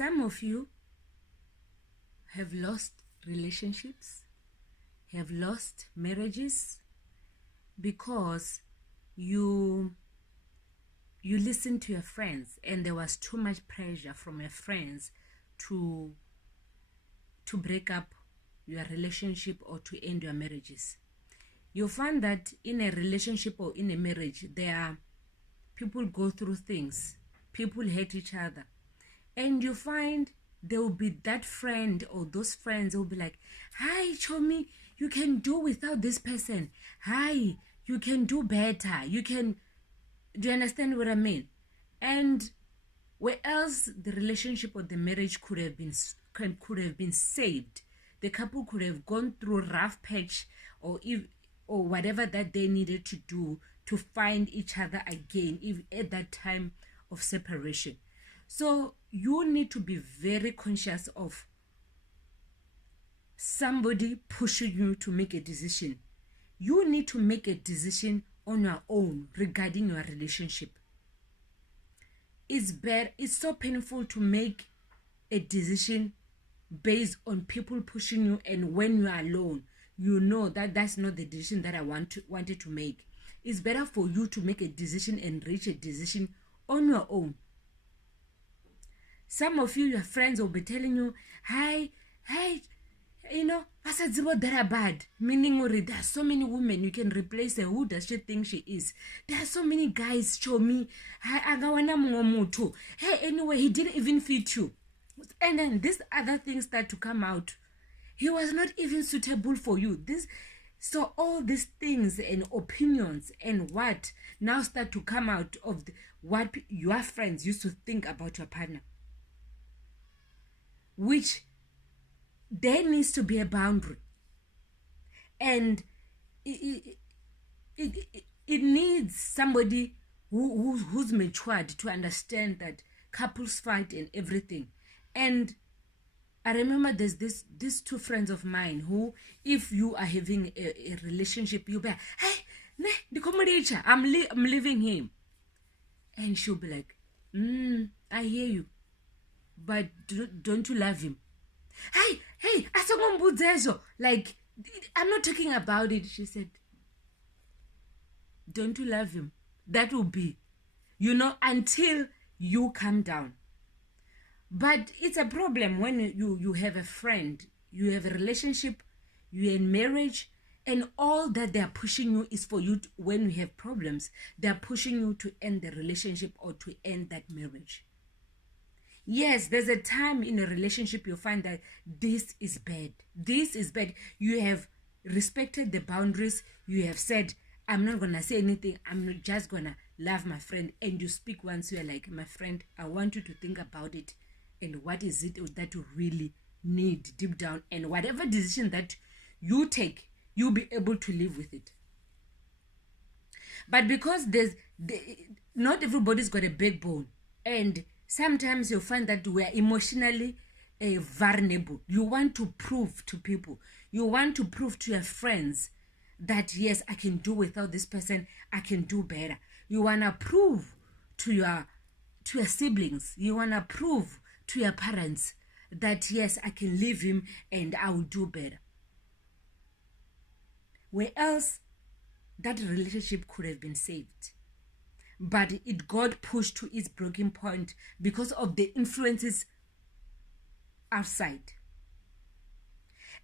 Some of you have lost relationships, have lost marriages because you listened to your friends and there was too much pressure from your friends to break up your relationship or to end your marriages. You'll find that in a relationship or in a marriage, there are people go through things, people hate each other, and you find there will be that friend or those friends will be like, hi Chomi, you can do without this person. Hi, you can do better. Do you understand what I mean? And where else the relationship or the marriage could have been saved, the couple could have gone through a rough patch or whatever that they needed to do to find each other again, if at that time of separation. So you need to be very conscious of somebody pushing you to make a decision. You need to make a decision on your own regarding your relationship. It's so painful to make a decision based on people pushing you, and when you are alone, you know that that's not the decision that I wanted to make. It's better for you to make a decision and reach a decision on your own. Some of you, your friends will be telling you, hi, you know, that are bad. Meaning, there are so many women you can replace her. Who does she think she is? There are so many guys, show me. Hey, anyway, he didn't even fit you. And then these other things start to come out. He was not even suitable for you. So all these things and opinions and what now start to come out of what your friends used to think about your partner. Which there needs to be a boundary. And it needs somebody who's matured to understand that couples fight and everything. And I remember there's these two friends of mine who, if you are having a relationship, you'll be like, hey, I'm leaving him. And she'll be like, I hear you, but don't you love him? Hey, like, I'm not talking about it. She said, don't you love him? That will be, until you calm down. But it's a problem when you have a friend, you have a relationship, you're in marriage, and all that they're pushing you is for you when you have problems, they're pushing you to end the relationship or to end that marriage. Yes, there's a time in a relationship you'll find that this is bad. This is bad. You have respected the boundaries. You have said, I'm not going to say anything. I'm just going to love my friend. And you speak once, you're like, my friend, I want you to think about it. And what is it that you really need deep down? And whatever decision that you take, you'll be able to live with it. But because not everybody's got a backbone. And sometimes you'll find that we are emotionally vulnerable. You want to prove to people. You want to prove to your friends that, yes, I can do without this person. I can do better. You want to prove to your siblings. You want to prove to your parents that, yes, I can leave him and I will do better. Where else that relationship could have been saved. But it got pushed to its breaking point because of the influences outside.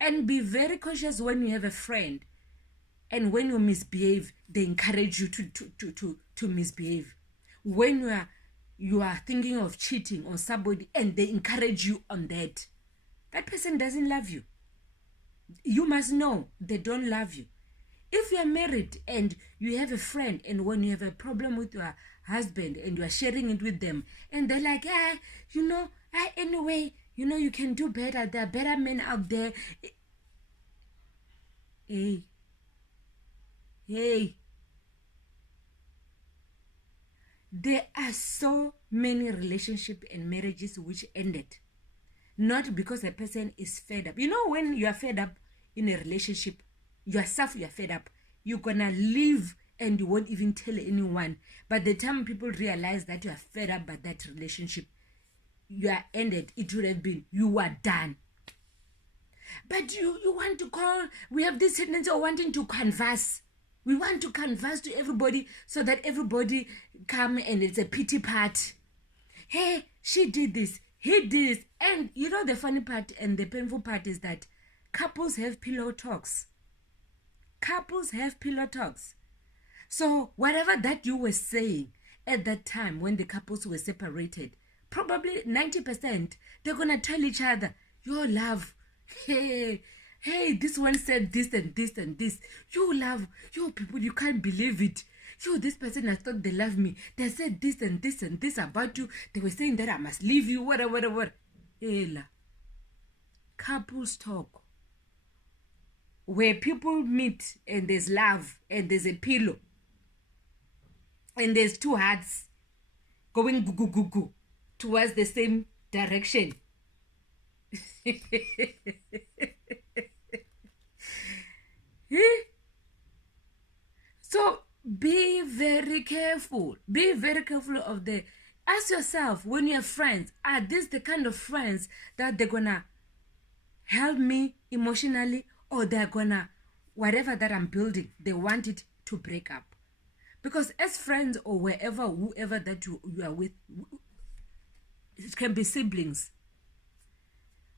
And be very cautious when you have a friend and when you misbehave, they encourage you to misbehave. When you are thinking of cheating on somebody and they encourage you on that person doesn't love you. You must know they don't love you. If you are married and you have a friend, and when you have a problem with your husband and you are sharing it with them, and they're like, anyway, you can do better. There are better men out there. Hey. There are so many relationships and marriages which ended. Not because a person is fed up. When you are fed up in a relationship, yourself, you're fed up, you're gonna leave and you won't even tell anyone. But the time people realize that you are fed up by that relationship, you are ended, it would have been you are done. But you want to call, we have this tendency of wanting to converse. We want to converse to everybody so that everybody come and it's a pity party. Hey, she did this, he did this. And you know the funny part and the painful part is that couples have pillow talks. Couples have pillow talks. So whatever that you were saying at that time when the couples were separated, probably 90%, they're going to tell each other, your love, hey, this one said this and this and this. You love, you people, you can't believe it. You, this person, I thought they love me. They said this and this and this about you. They were saying that I must leave you, whatever. Ela. Couples talk. Where people meet and there's love and there's a pillow. And there's two hearts going go towards the same direction. So be very careful. Be very careful of the... Ask yourself when you have friends, are these the kind of friends that they're gonna help me emotionally, or they're gonna, whatever that I'm building, they want it to break up? Because as friends or whoever that you are with, it can be siblings.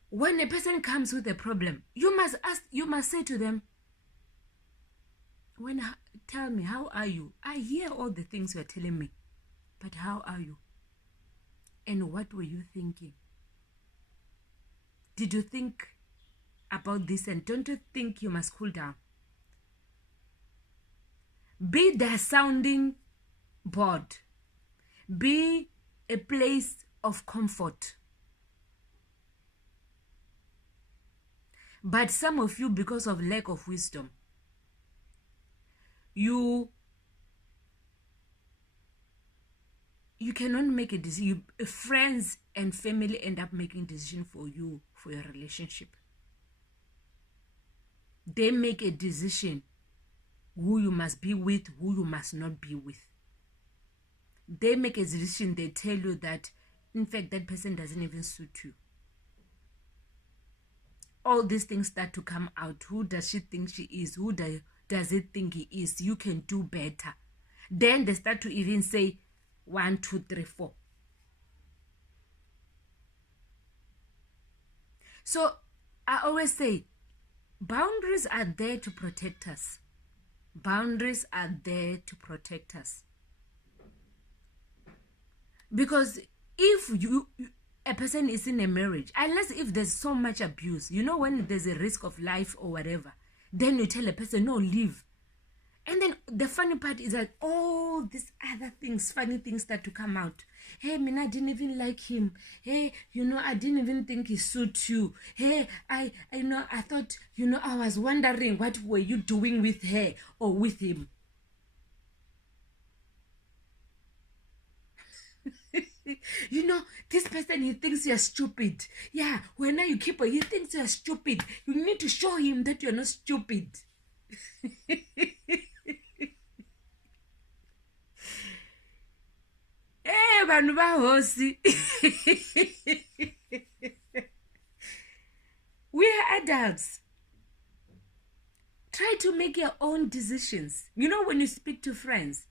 When a person comes with a problem, you must say to them, tell me, how are you? I hear all the things you're telling me, but how are you? And what were you thinking? Did you think about this? And don't you think you must cool down? Be the sounding board. Be a place of comfort. But some of you, because of lack of wisdom, you cannot make a decision. Friends and family end up making decision for you, for your relationship. They make a decision who you must be with, who you must not be with. They make a decision, they tell you that, in fact, that person doesn't even suit you. All these things start to come out. Who does she think she is? Who does it think he is? You can do better. Then they start to even say 1, 2, 3, 4. So I always say, boundaries are there to protect us. Boundaries are there to protect us. Because if a person is in a marriage, unless if there's so much abuse, you know, when there's a risk of life or whatever, then you tell a person, no, leave. And then the funny part is that all these other things, funny things start to come out. Hey, man, I didn't even like him. Hey, I didn't even think he suited you. Hey, I thought, I was wondering what were you doing with her or with him. This person, he thinks you're stupid. Yeah, when you keep he thinks you're stupid. You need to show him that you're not stupid. Hey, vanhu vahosi. We are adults. Try to make your own decisions. When you speak to friends,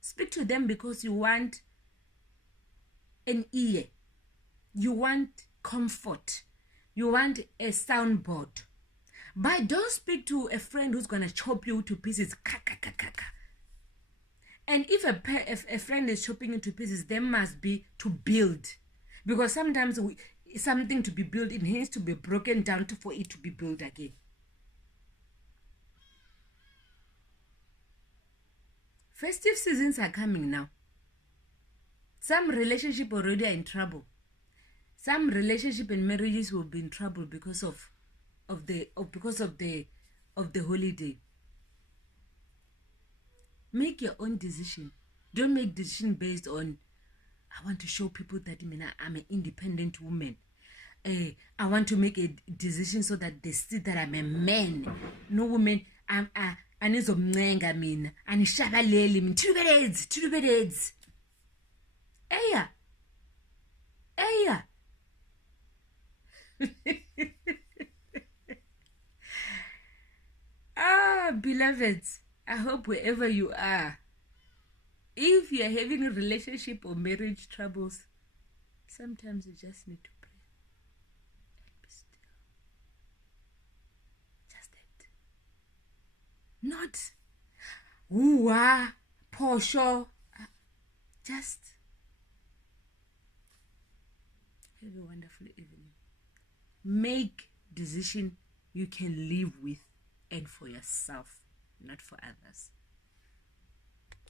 speak to them because you want an ear. You want comfort. You want a soundboard. But don't speak to a friend who's going to chop you to pieces. And if a friend is chopping you to pieces, there must be to build. Because sometimes something to be built, it needs to be broken down for it to be built again. Festive seasons are coming now. Some relationship already are in trouble. Some relationship and marriages will be in trouble because of the holiday. Make your own decision. Don't make decision based on, I want to show people that I'm an independent woman. I want to make a decision so that they see that I'm a man. No woman. Anizomncenga mina. Anishabaleli mina. Thulubelezi. Eya. beloveds, I hope wherever you are, if you're having a relationship or marriage troubles, sometimes you just need to pray and be still. Just that. Not, ooh, posho. Just have a wonderful evening. Make decision you can live with and for yourself, not for others.